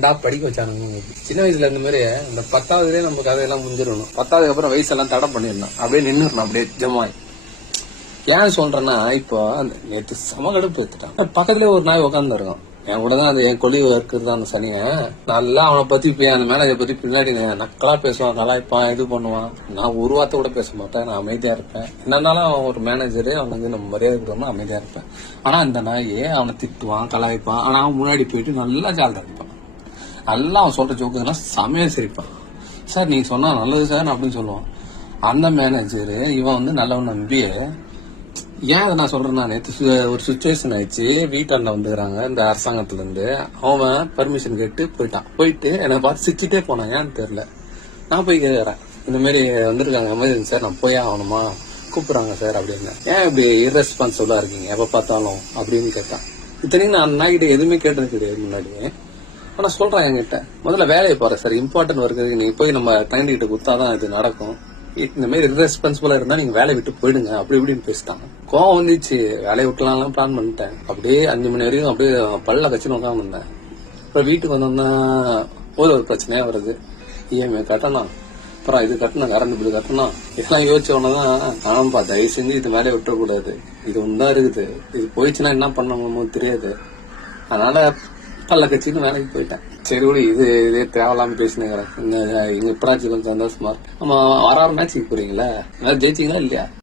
ஏன்டா படிக்க வச்சானுங்க. சின்ன வயசுல இந்த மாதிரி இந்த 10வதுலயே நம்ம கதையெல்லாம் முடிஞ்சிடணும். 10வதுக்கு அப்புறம் வயசெல்லாம் தடை பண்ணிடணும், அப்படியே நின்றுடணும், அப்படியே ஜமாய். ஏன் சொல்றேன்னா, இப்போ நேற்று சமகடுப்பு எடுத்துட்டான். பக்கத்துலேயே ஒரு நாய் உட்காந்து இருக்கும். என் கூட தான் அது என் கொல்லி இருக்கிறது அந்த சனிய. நல்லா அவனை பத்தி அந்த மேனேஜரை பத்தி பின்னாடி நக்கலா பேசுவான், கலாய்ப்பான், இது பண்ணுவான். நான் ஒரு வார்த்தை கூட பேச மாட்டேன், நான் அமைதியா இருப்பேன். என்னன்னாலும் அவன் ஒரு மேனேஜரு, அவனுக்கு நம்ம மரியாதை கொடுக்கணும், அமைதியா இருப்பேன். ஆனா இந்த நாயே அவனை திட்டுவான், கலாய்ப்பான். ஆனா அவன் முன்னாடி போயிட்டு நல்லா ஜாலியா இருப்பான். நல்லா அவன் சொல்ற ஜோக்குலாம் செமையா சிரிப்பான். சார் நீங்க சொன்னா நல்லது சார் அப்படின்னு சொல்லுவான். அந்த மேனேஜரு இவன் வந்து நல்லவன் நம்பி, ஏன் அதை நான் சொல்றேன்னா, நேற்று ஒரு சுச்சுவேஷன் ஆயிடுச்சு. வீட்டாண்ட வந்துக்கிறாங்க இந்த அரசாங்கத்துல இருந்து. அவன் பர்மிஷன் கேட்டு போயிட்டு என்னை பார்த்து சிரிச்சுட்டே போனான். ஏன்னு தெரியல. நான் போய் கேட்கறேன், இந்த மாதிரி வந்திருக்காங்க எமர்ஜென்சி சார், நான் போய் ஆகணுமா, கூப்பிடுறாங்க சார் அப்படின்னு. ஏன் இப்படி இர்ரெஸ்பான்சிபிளா இருக்கீங்க எப்ப பார்த்தாலும் அப்படின்னு கேட்டான். இத்தனையும் நான் அண்ணாகிட்ட எதுவுமே கேட்டது கிடையாது முன்னாடி. ஆனா சொல்றேன் என்கிட்ட, முதல்ல வேலையை பாரு சார், இம்பார்ட்டன்ட் ஒர்க்கு நீங்க போய் நம்ம கிளைண்ட் கிட்ட கொடுத்தாதான் இது நடக்கும். இந்த மாதிரி இர்ரெஸ்பான்சிபிளா இருந்தா நீங்க வேலையை விட்டு போயிடுங்க அப்படி இப்படின்னு பேசிட்டாங்க. கோவம் வந்துச்சு, வேலையை விட்டுலாம் பிளான் பண்ணிட்டேன். அப்படியே 5 மணி வரைக்கும் அப்படியே பல்ல கட்சின்னு உட்காந்து இருந்தேன். அப்புறம் வீட்டுக்கு வந்தோம்னா ஒரு பிரச்சனையா வருது. இஎம்ஐ கட்டணும், அப்புறம் இது கட்டணும், கரண்ட் பில் கட்டணும். இதெல்லாம் யோசிச்ச உடனேதான், ஆமாப்பா தயவு செஞ்சு இது மேலே விட்டுறக்கூடாது, இது ஒன்றுதான் இருக்குது, இது போயிடுச்சுன்னா என்ன பண்ணணுமோ தெரியாது. அதனால பல்ல கட்சின்னு வேலைக்கு போயிட்டேன். சரி விடு, இதே தேவையில்லாம பேசினுக்கிறேன். இங்க இப்படாச்சு கொஞ்சம் சந்தோஷமா இருக்கு. நம்ம 6 மேட்சுக்கு போறீங்களா, ஜெயிச்சிங்களா இல்லையா?